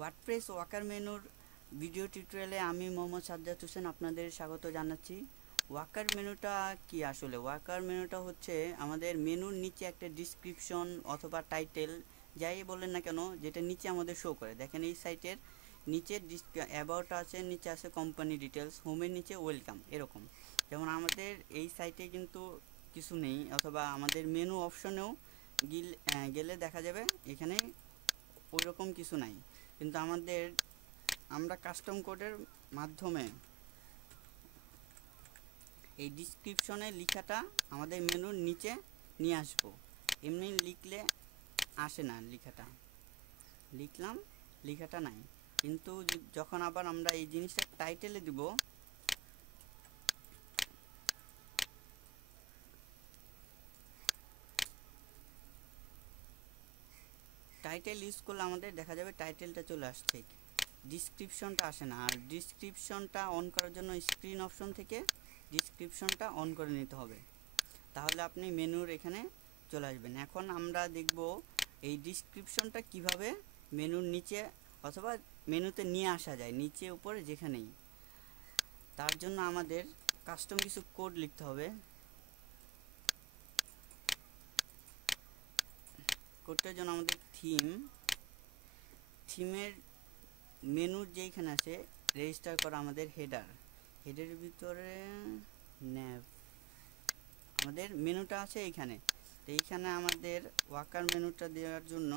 WordPress Waker মেনুর video টিউটোরিয়ালে আমি মোহাম্মদ সাজ্জাদ হোসেন আপনাদের স্বাগত জানাচ্ছি। ওয়াকার মেনুটা কি? আসলে ওয়াকার মেনুটা হচ্ছে আমাদের মেনুর নিচে একটা ডিসক্রিপশন অথবা টাইটেল যাই বলেন না কেন, যেটা নিচে আমাদের শো করে। দেখেন এই সাইটের নিচে অ্যাবাউট আছে, নিচে আছে কোম্পানি ডিটেলস, হোমের নিচে ওয়েলকাম, এরকম। যেমন আমাদের এই সাইটে কিন্তু কিছু নেই, অথবা আমাদের মেনু অপশনেও গেলে দেখা যাবে এখানে ওই রকম কিছু নাই। কিন্তু আমরা কাস্টম কোডের মাধ্যমে এই ডিসক্রিপশনে লেখাটা আমাদের মেনুর নিচে নিয়ে আসবো। এমনি লিখলে আসে না, লিখলাম, লেখাটা নাই। কিন্তু যখন আবার আমরা এই জিনিসটা টাইটেলে দিব, টাইটেল ইউজ করলে আমাদের দেখা যাবে টাইটেলটা চলে আসছে, ডিসক্রিপশনটা আসে না। আর ডিসক্রিপশনটা অন করার জন্য স্ক্রিন অপশন থেকে ডিসক্রিপশনটা অন করে নিতে হবে, তাহলে আপনি মেনুর এখানে চলে আসবেন। এখন আমরা দেখব এই ডিসক্রিপশনটা কিভাবে মেনুর নিচে অথবা মেনুতে নিয়ে আসা যায়, নিচে উপরে যেখানেই। তার জন্য আমাদের কাস্টম কিছু কোড লিখতে হবে। কোডটার জন্য আমাদের থিমের মেনুর যেইখানে আছে রেজিস্টার করা আমাদের হেডের ভিতরে ন্যাভ, আমাদের মেনুটা আছে এইখানে। তো এইখানে আমাদের ওয়াকার মেনুটা দেওয়ার জন্য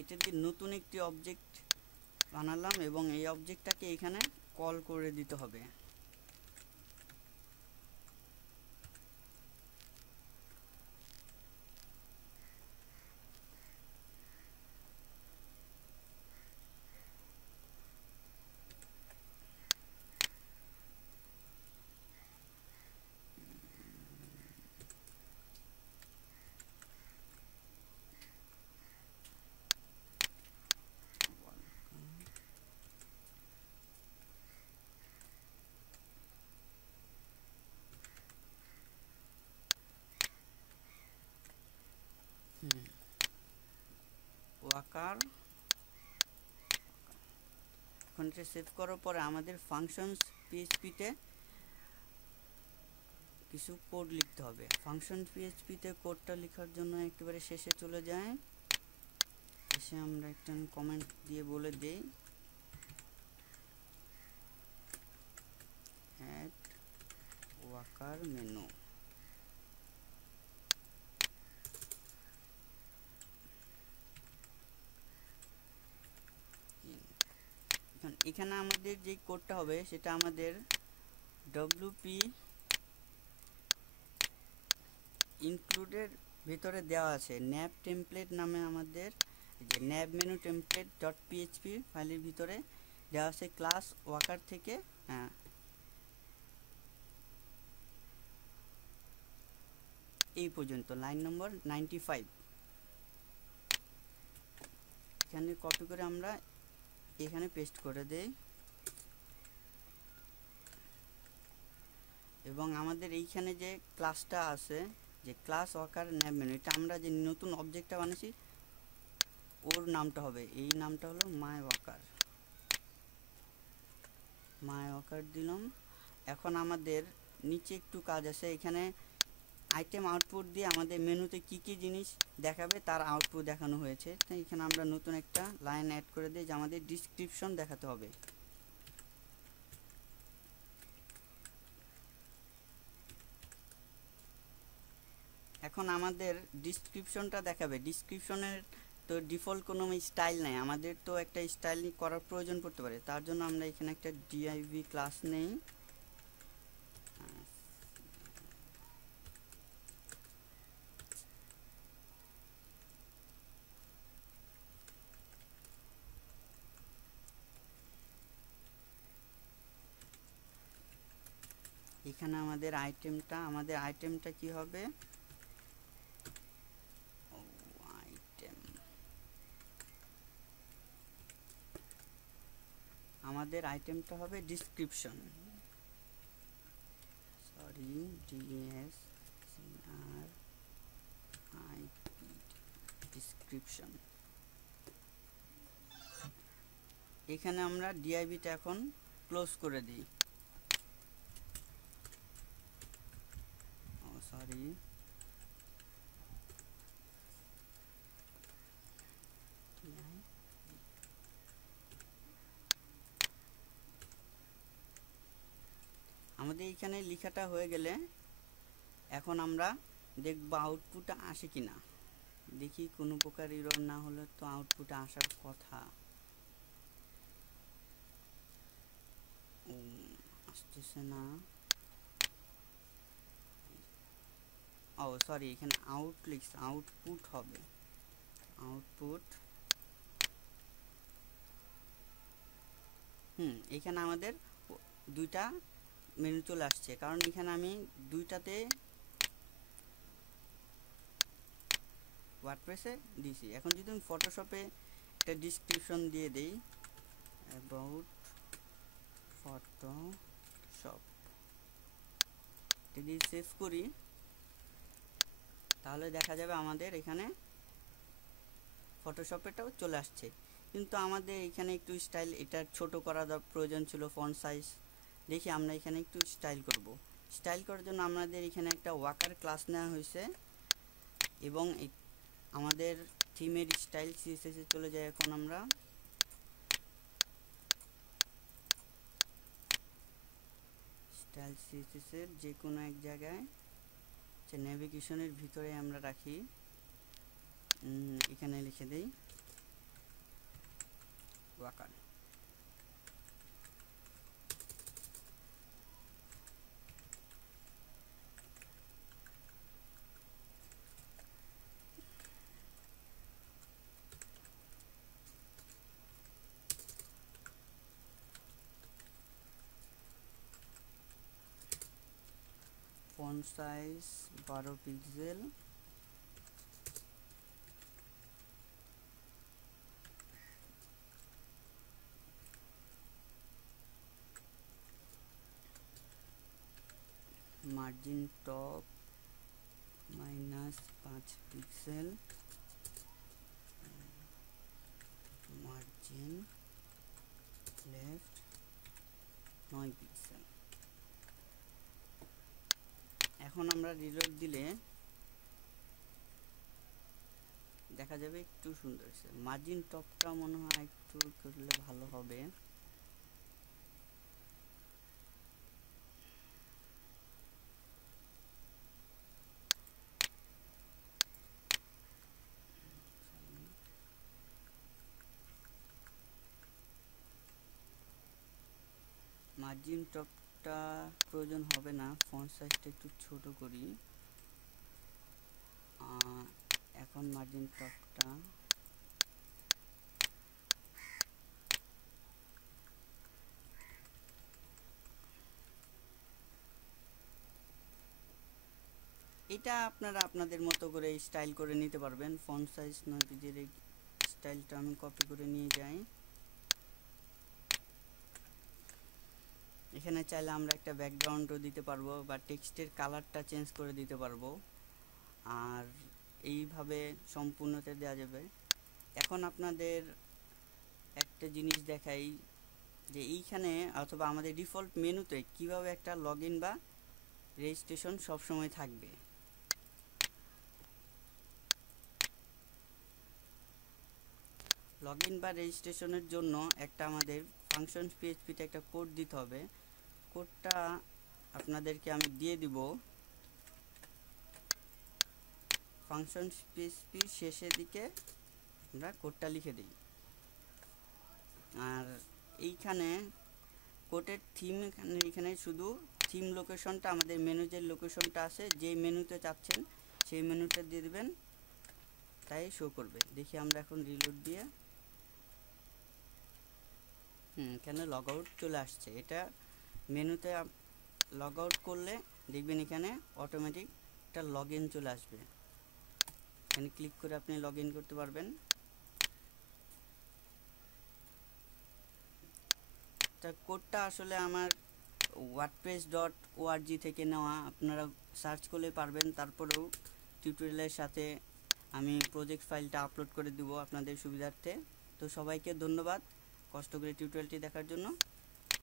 এটা দিয়ে নতুন একটি অবজেক্ট বানালাম এবং এই অবজেক্টটাকে এখানে কল করে দিতে হবে। ওয়াকার এখন সেভ করার পরে আমাদের ফাংশনস পিএইচপিতে কিছু কোড লিখতে হবে। ফাংশন পিএইচপিতে কোডটা লেখার জন্য একেবারে শেষে চলে যায়, এসে আমরা একটা কমেন্ট দিয়ে বলে দেই অ্যাড ওয়াকার মেনু। এখানে আমাদের যে কোডটা হবে সেটা আমাদের ডব্লিউপি ইনক্লুডের ভিতরে দেওয়া আছে। ন্যাব টেমপ্লেট নামে আমাদের যে ন্যাব মেনু টেমপ্লেট ডট পিএইচপি ফাইলের ভিতরে দেওয়া আছে ক্লাস ওয়াকার থেকে। এই পর্যন্ত লাইন নম্বর 95 এখানে কপি করে আমরা এখানে পেস্ট করে দেই। এবং আমাদের এইখানে যে ক্লাসটা আছে, যে ক্লাস ওয়াকার ন্যাব মেনু, এটা আমরা যে নতুন অবজেক্টটা বানাইছি ওর নামটা হবে, এই নামটা হলো মাই ওয়াকার দিলাম। এখন আমাদের নিচে একটু কাজ আছে, এখানে আইটেম আউটপুট দিয়ে আমাদের মেনুতে কি কি জিনিস দেখাবে তার আউটপুট দেখানো হয়েছে। তাই এখানে আমরা নতুন একটা লাইন অ্যাড করে দিই যে আমাদের ডিসক্রিপশন দেখাতে হবে। এখন আমাদের ডিসক্রিপশনটা দেখাবে। ডিসক্রিপশনের তো ডিফল্ট কোনো স্টাইল নাই, আমাদের তো একটা স্টাইল করার প্রয়োজন পড়তে পারে। তার জন্য আমরা এখানে একটা ডিআইভি ক্লাস নেই। এখানে আমাদের আইটেমটা কি হবে, আইটেম আমাদের আইটেমটা হবে ডিসক্রিপশন, সরি ডিসক্রিপশন। এখানে আমরা ডিআইবিটা এখন ক্লোজ করে দিই, সরি আমাদের এখানে লেখাটা হয়ে গেলে এখন আমরা দেখব আউটপুট আসে কিনা। দেখি কোনো প্রকার এরর না হলে তো আউটপুট আসার কথা। আসতেছে না, ও সরি এখানে আউটপুট হবে, আউটপুট। এখানে আমাদের দুইটা মেনু চলে আসছে, কারণ এখানে আমি দুইটাতে ওয়ার্ডপ্রেসে দিয়েছি। এখন যদি আমি ফটোশপে একটা ডিসক্রিপশন দিয়ে দেই, অ্যাবাউট ফটোশপ, যদি সেভ করি তাহলে দেখা যাবে আমাদের এখানে ফটোশপেটাও চলে আসছে। কিন্তু আমাদের এখানে একটু স্টাইল এটা ছোট করা প্রয়োজন ছিল, ফন্ট সাইজ। দেখি আমরা এখানে একটু স্টাইল করব। স্টাইল করার জন্য আমাদের এখানে একটা ওয়াকার ক্লাস নেওয়া হয়েছে, এবং আমাদের থিমের স্টাইল সিএসএস এ চলে যায়। এখন আমরা স্টাইল সিএসএস এর যে কোনো এক জায়গায় নেভিগেশনের ভিতরে আমরা রাখি, এখানে লিখে দেই ওয়াকার। Font size 12 pixel, margin top -5 pixel, margin left 9 pixel. এখন আমরা রিলোড দিলে দেখা যাবে একটু সুন্দর হয়েছে। মার্জিন টপটা মনে হয় একটু করলে ভালো হবে। মার্জিন টপটা প্রয়োজন হবে না, ফন্ট সাইজটা একটু ছোট করি। এখন মার্জিন টপটা এটা আপনারা আপনাদের মতো করে স্টাইল করে নিতে পারবেন। ফন্ট সাইজ 9 পিক্সেল এই স্টাইলটা আমি কপি করে নিয়ে যাই। এখানে চাইলে আমরা একটা ব্যাকগ্রাউন্ডও দিতে পারবো, বা টেক্সটের কালারটা চেঞ্জ করে দিতে পারবো, আর এইভাবে সম্পূর্ণতে দেওয়া যাবে। এখন আপনাদের একটা জিনিস দেখাই, যে এইখানে অথবা আমাদের ডিফল্ট মেনুতে কিভাবে একটা লগইন বা রেজিস্ট্রেশন সবসময় থাকবে। লগইন বা রেজিস্ট্রেশনের জন্য একটা আমাদের ফাংশন পিএইচপিতে একটা কোড দিতে হবে। কোডটা আপনাদেরকে আমি দিয়ে দিব ফাংশন পিএইচপি শেষের দিকে আমরা কোডটা লিখে দিই। আর এইখানে কোডের থিম, এখানে শুধু থিম লোকেশনটা আমাদের মেনু যে লোকেশনটা আছে, যে মেনুতে চাচ্ছেন সেই মেনুটা দিয়ে দিবেন, তাই শো করবে। দেখি আমরা এখন রিলোড দিয়ে এখানে লগ আউট চলে আসছে। এটা মেনুতে লগ আউট করলে দেখবেন এখানে অটোমেটিক একটা লগ ইন চলে আসবে। এখানে ক্লিক করে আপনি লগ ইন করতে পারবেন। তার কোডটা আসলে আমার wordpress.org থেকে নেওয়া, আপনারা সার্চ করলে পারবেন। তারপরেও টিউটোরিয়ালের সাথে আমি প্রজেক্ট ফাইলটা আপলোড করে দেব আপনাদের সুবিধার্থে। তো সবাইকে ধন্যবাদ কষ্ট করে টিউটোরিয়ালটি দেখার জন্য।